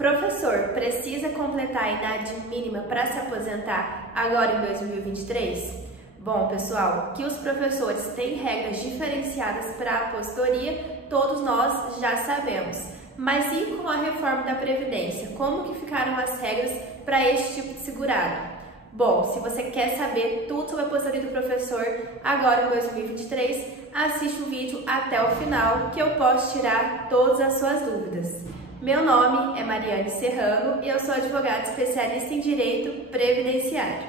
Professor, precisa completar a idade mínima para se aposentar agora em 2023? Bom, pessoal, que os professores têm regras diferenciadas para a aposentadoria, todos nós já sabemos. Mas e com a reforma da Previdência? Como que ficaram as regras para este tipo de segurado? Bom, se você quer saber tudo sobre a aposentadoria do professor agora em 2023, assiste o vídeo até o final que eu posso tirar todas as suas dúvidas. Meu nome é Mariane Serrano e eu sou advogada especialista em Direito Previdenciário.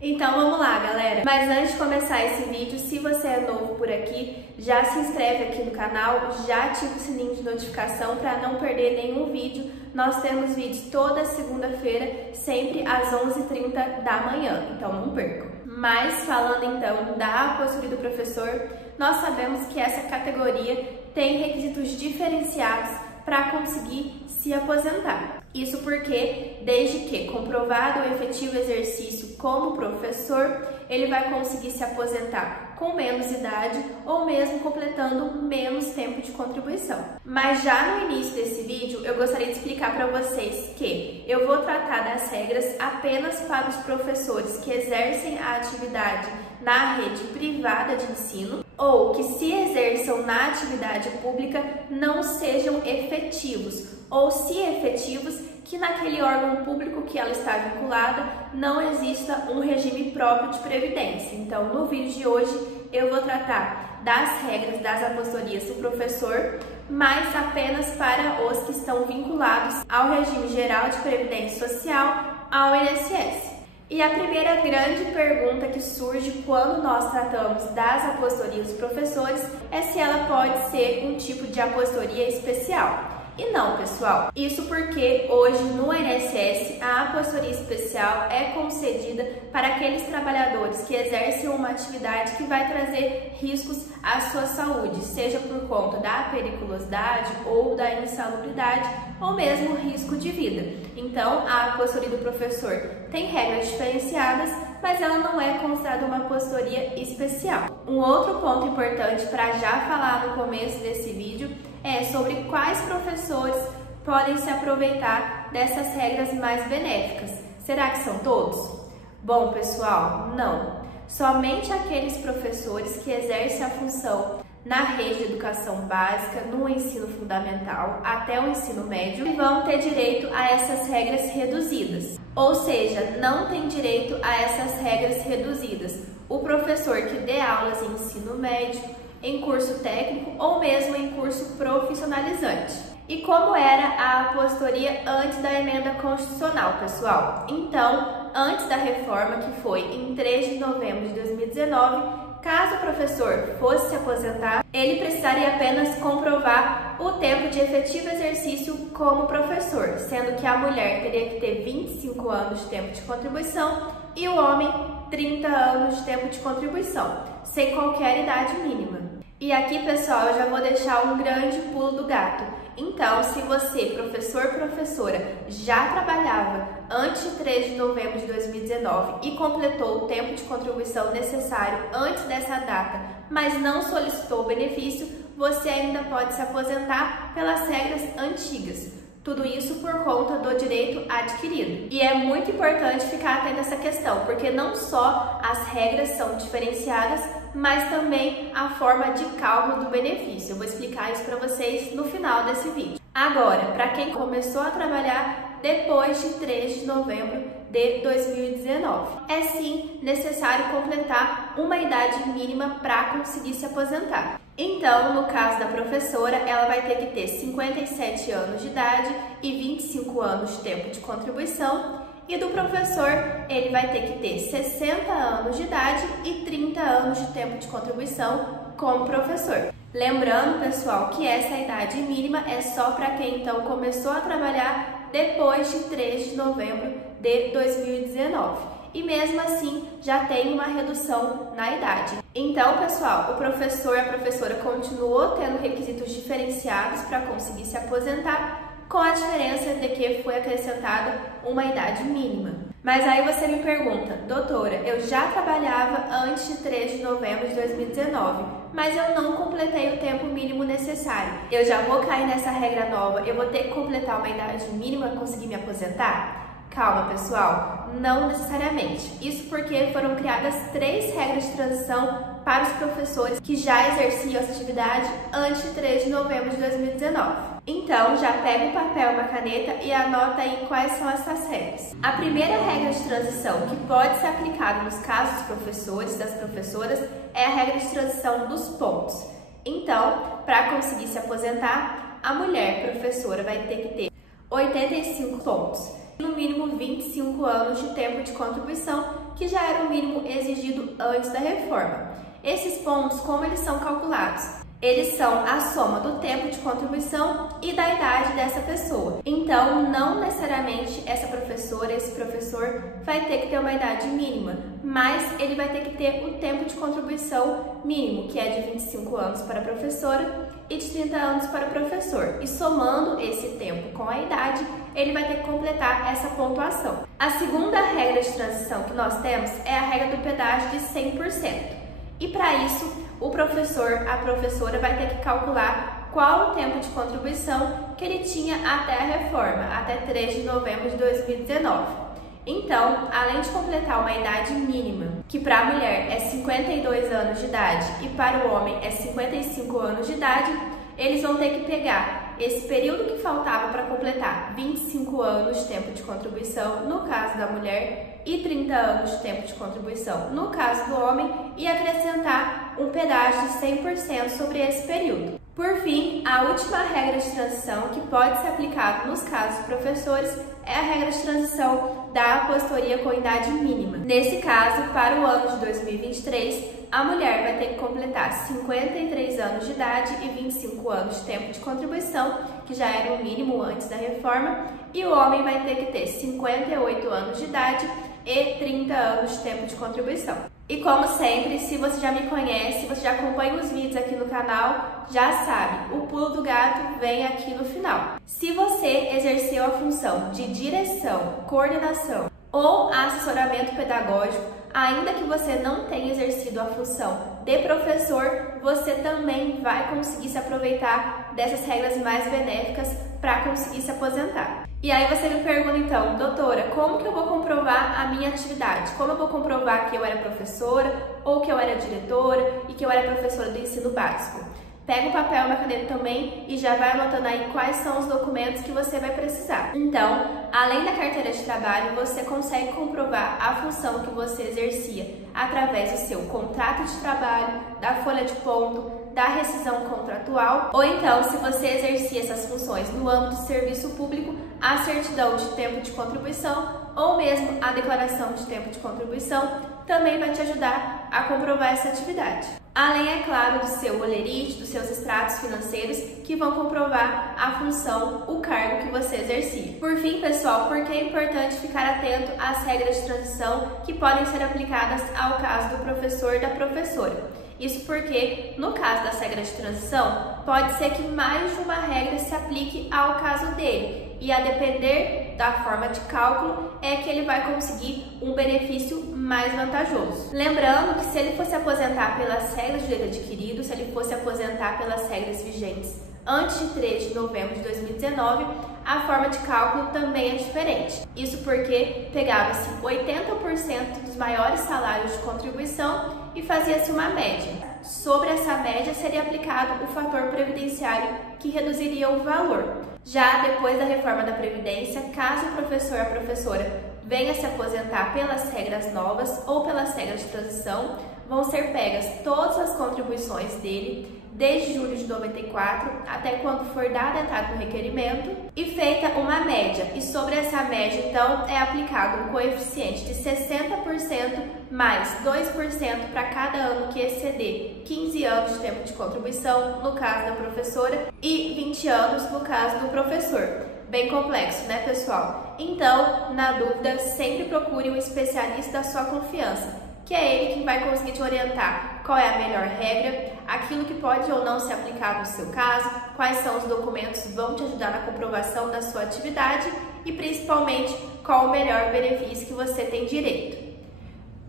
Então vamos lá, galera! Mas antes de começar esse vídeo, se você é novo por aqui, já se inscreve aqui no canal, já ativa o sininho de notificação para não perder nenhum vídeo. Nós temos vídeos toda segunda-feira, sempre às 11h30 da manhã, então não percam. Mas falando então da aposentadoria do professor, nós sabemos que essa categoria tem requisitos diferenciados para conseguir se aposentar. Isso porque, desde que comprovado o efetivo exercício como professor, ele vai conseguir se aposentar com menos idade ou mesmo completando menos tempo de contribuição. Mas já no início desse vídeo, eu gostaria de explicar para vocês que eu vou tratar das regras apenas para os professores que exercem a atividade na rede privada de ensino ou que se exerçam na atividade pública não sejam efetivos, ou se efetivos, que naquele órgão público que ela está vinculada não exista um regime próprio de previdência. Então, no vídeo de hoje, eu vou tratar das regras das aposentadorias do professor, mas apenas para os que estão vinculados ao regime geral de previdência social, ao INSS. E a primeira grande pergunta que surge quando nós tratamos das aposentadorias dos professores é se ela pode ser um tipo de aposentadoria especial. E não, pessoal, isso porque hoje no INSS a aposentadoria especial é concedida para aqueles trabalhadores que exercem uma atividade que vai trazer riscos à sua saúde, seja por conta da periculosidade ou da insalubridade ou mesmo risco de vida. Então, a aposentadoria do professor tem regras diferenciadas, mas ela não é considerada uma aposentadoria especial. Um outro ponto importante para já falar no começo desse vídeo é sobre quais professores podem se aproveitar dessas regras mais benéficas. Será que são todos? Bom, pessoal, não. Somente aqueles professores que exercem a função na rede de educação básica, no ensino fundamental até o ensino médio, vão ter direito a essas regras reduzidas. Ou seja, não tem direito a essas regras reduzidas o professor que dê aulas em ensino médio, em curso técnico ou mesmo em curso profissionalizante. E como era a aposentadoria antes da emenda constitucional, pessoal? Então, antes da reforma, que foi em 3 de novembro de 2019, caso o professor fosse se aposentar, ele precisaria apenas comprovar o tempo de efetivo exercício como professor, sendo que a mulher teria que ter 25 anos de tempo de contribuição e o homem 30 anos de tempo de contribuição, sem qualquer idade mínima. E aqui, pessoal, eu já vou deixar um grande pulo do gato. Então, se você, professor, professora, já trabalhava antes de 3 de novembro de 2019 e completou o tempo de contribuição necessário antes dessa data, mas não solicitou o benefício, você ainda pode se aposentar pelas regras antigas. Tudo isso por conta do direito adquirido. E é muito importante ficar atento a essa questão, porque não só as regras são diferenciadas, mas também a forma de cálculo do benefício. Eu vou explicar isso para vocês no final desse vídeo. Agora, para quem começou a trabalhar depois de 3 de novembro de 2019, é sim necessário completar uma idade mínima para conseguir se aposentar. Então, no caso da professora, ela vai ter que ter 57 anos de idade e 25 anos de tempo de contribuição, e do professor, ele vai ter que ter 60 anos de idade e 30 anos de tempo de contribuição como professor. Lembrando, pessoal, que essa idade mínima é só para quem então começou a trabalhar depois de 3 de novembro de 2019. E mesmo assim, já tem uma redução na idade. Então, pessoal, o professor e a professora continuou tendo requisitos diferenciados para conseguir se aposentar, com a diferença de que foi acrescentada uma idade mínima. Mas aí você me pergunta, doutora, eu já trabalhava antes de 3 de novembro de 2019, mas eu não completei o tempo mínimo necessário. Eu já vou cair nessa regra nova, eu vou ter que completar uma idade mínima para conseguir me aposentar? Calma, pessoal, não necessariamente. Isso porque foram criadas 3 regras de transição para os professores que já exerciam essa atividade antes de 3 de novembro de 2019. Então, já pega um papel e uma caneta e anota aí quais são essas regras. A primeira regra de transição que pode ser aplicada nos casos dos professores e das professoras é a regra de transição dos pontos. Então, para conseguir se aposentar, a mulher professora vai ter que ter 85 pontos. No mínimo 25 anos de tempo de contribuição, que já era o mínimo exigido antes da reforma. Esses pontos, como eles são calculados? Eles são a soma do tempo de contribuição e da idade dessa pessoa. Então, não necessariamente essa professora, esse professor vai ter que ter uma idade mínima, mas ele vai ter que ter o tempo de contribuição mínimo, que é de 25 anos para a professora e de 30 anos para o professor. E somando esse tempo com a idade, ele vai ter que completar essa pontuação. A segunda regra de transição que nós temos é a regra do pedágio de 100%. E para isso, o professor, a professora vai ter que calcular qual o tempo de contribuição que ele tinha até a reforma, até 3 de novembro de 2019. Então, além de completar uma idade mínima, que para a mulher é 52 anos de idade e para o homem é 55 anos de idade, eles vão ter que pegar esse período que faltava para completar 25 anos de tempo de contribuição, no caso da mulher, e 30 anos de tempo de contribuição, no caso do homem, e acrescentar um pedágio de 100% sobre esse período. Por fim, a última regra de transição que pode ser aplicada nos casos dos professores é a regra de transição da aposentadoria com idade mínima. Nesse caso, para o ano de 2023, a mulher vai ter que completar 53 anos de idade e 25 anos de tempo de contribuição, que já era o mínimo antes da reforma, e o homem vai ter que ter 58 anos de idade e 30 anos de tempo de contribuição. E como sempre, se você já me conhece, você já acompanha os vídeos aqui no canal, já sabe, o pulo do gato vem aqui no final. Se você exerceu a função de direção, coordenação ou assessoramento pedagógico, ainda que você não tenha exercido a função de professor, você também vai conseguir se aproveitar dessas regras mais benéficas para conseguir se aposentar. E aí você me pergunta então, doutora, como que eu vou comprovar a minha atividade? Como eu vou comprovar que eu era professora ou que eu era diretora e que eu era professora do ensino básico? Pega um papel e uma caneta também e já vai anotando aí quais são os documentos que você vai precisar. Então, além da carteira de trabalho, você consegue comprovar a função que você exercia através do seu contrato de trabalho, da folha de ponto, da rescisão contratual, ou então, se você exercia essas funções no âmbito do serviço público, a certidão de tempo de contribuição ou mesmo a declaração de tempo de contribuição também vai te ajudar a comprovar essa atividade. Além, é claro, do seu olerite, dos seus extratos financeiros que vão comprovar a função, o cargo que você exercia. Por fim, pessoal, por que é importante ficar atento às regras de transição que podem ser aplicadas ao caso do professor e da professora? Isso porque, no caso das regras de transição, pode ser que mais de uma regra se aplique ao caso dele, e a depender da forma de cálculo é que ele vai conseguir um benefício mais vantajoso. Lembrando que se ele fosse aposentar pelas regras de direito adquirido, se ele fosse aposentar pelas regras vigentes antes de 3 de novembro de 2019, a forma de cálculo também é diferente. Isso porque pegava-se 80% dos maiores salários de contribuição e fazia-se uma média. Sobre essa média seria aplicado o fator previdenciário que reduziria o valor. Já depois da reforma da Previdência, caso o professor ou a professora venha se aposentar pelas regras novas ou pelas regras de transição, vão ser pegas todas as contribuições dele, desde julho de 94 até quando for dada a entrada no requerimento, e feita uma média. E sobre essa média, então, é aplicado um coeficiente de 60% mais 2% para cada ano que exceder 15 anos de tempo de contribuição, no caso da professora, e 20 anos no caso do professor. Bem complexo, né, pessoal? Então, na dúvida, sempre procure um especialista da sua confiança, que é ele que vai conseguir te orientar qual é a melhor regra, aquilo que pode ou não se aplicar no seu caso, quais são os documentos que vão te ajudar na comprovação da sua atividade e, principalmente, qual o melhor benefício que você tem direito.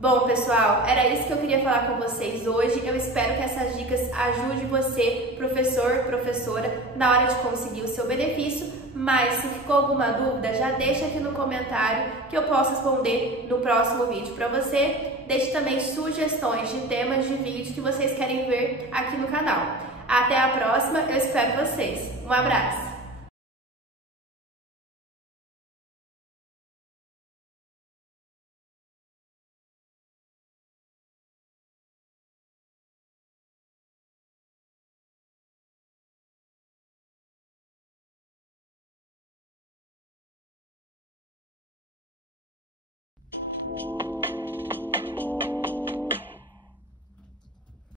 Bom, pessoal, era isso que eu queria falar com vocês hoje. Eu espero que essas dicas ajudem você, professor, professora, na hora de conseguir o seu benefício. Mas se ficou alguma dúvida, já deixa aqui no comentário que eu posso responder no próximo vídeo para você. Deixe também sugestões de temas de vídeo que vocês querem ver aqui no canal. Até a próxima, eu espero vocês. Um abraço!